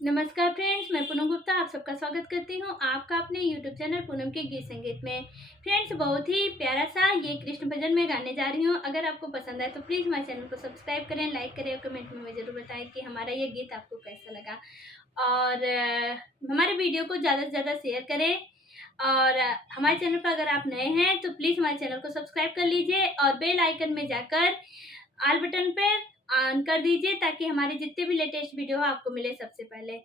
नमस्कार फ्रेंड्स, मैं पूनम गुप्ता आप सबका स्वागत करती हूँ आपका अपने YouTube चैनल पूनम के गीत संगीत में। फ्रेंड्स, बहुत ही प्यारा सा ये कृष्ण भजन मैं गाने जा रही हूँ। अगर आपको पसंद आए तो प्लीज़ हमारे चैनल को सब्सक्राइब करें, लाइक करें और कमेंट में मुझे ज़रूर बताएं कि हमारा ये गीत आपको कैसा लगा। और हमारे वीडियो को ज़्यादा से ज़्यादा शेयर करें। और हमारे चैनल पर अगर आप नए हैं तो प्लीज़ हमारे चैनल को सब्सक्राइब कर लीजिए और बेल आइकन में जाकर ऑल बटन पर ऑन कर दीजिए ताकि हमारे जितने भी लेटेस्ट वीडियो हो आपको मिले सबसे पहले।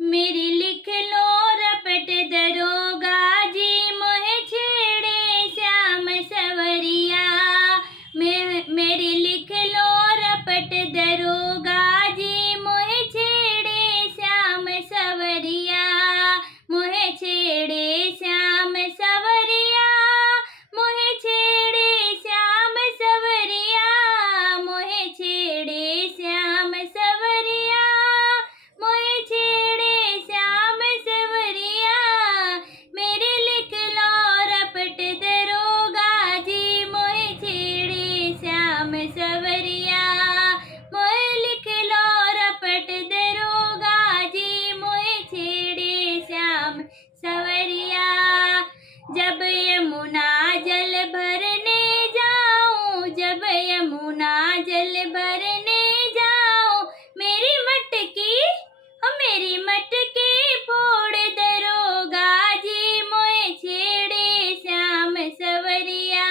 मेरी लिख लो रपट दरोगा जी, मोहे छेड़े श्याम सवरिया। मेरी लिख लो रपट दरोगा जी, मोहे छेड़े श्याम सवरिया। मोहे छेड़े श्याम सवरिया, मोहे छेड़े श्याम सवरिया। मोहे छेड़े श्याम सवरिया, मोहे छेड़े श्याम सवरिया। मेरे लिख लो रपट दरोगा जी, मोहे छेड़े श्याम सवरिया। मोहे लिख लो रपट दरोगा जी, मोहे छेड़े श्याम सवरिया। जब यमुना जल भरने जाऊं, जब यमुना जल भरने जाऊं, मेरी मटकी फोड़ दरोगा जी, मोहे छेड़े श्याम सवरिया।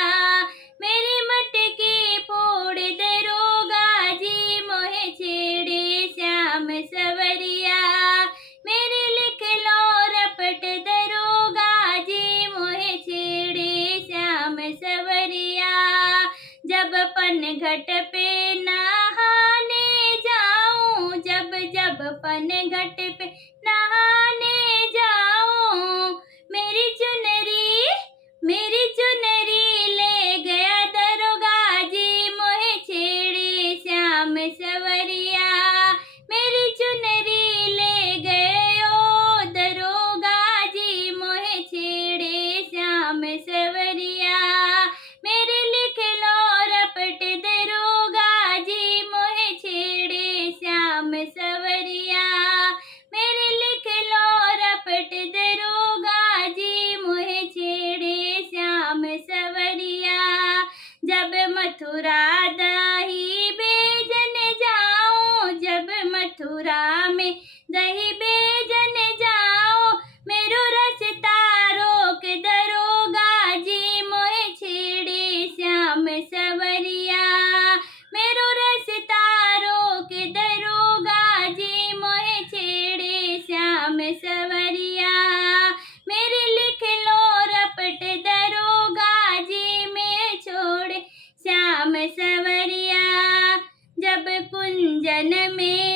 मेरी मटकी फोड़ दरोगा जी, मोहे छेड़े श्याम सवरिया। मेरी लिख लो रपट दरोगा जी, मोहे छेड़े श्याम सवरिया। जब पनघट पे नहाने जाऊं, जब पनघट पे नहाने जाऊं, मेरी चुनरी ले गया दरोगा जी, मोहे छेड़े श्याम सवरिया। मेरी चुनरी ले गयो दरोगा जी, मोहे छेड़े श्याम सवरिया। मेरे लिख लो रपट दरोगा जी, मोहे छेड़े श्याम सवरिया। मेरे लिख लो रपट दरोगा जी, मोहे छेड़े श्याम सवरिया। जब मथुरा दही बेजन जाऊं, जब मथुरा में दही बेजन जाऊं, मेरो रास्ता रोक दरोगा जी, मोहे छेड़े श्याम सवरिया। मेरो रास्ता रोक दरोगा जी, मोहे छेड़े श्याम सवरिया। मेरे लिख लो रपट दरोगा जी, मैं छोड़े श्याम सवरिया। जब कुंजन में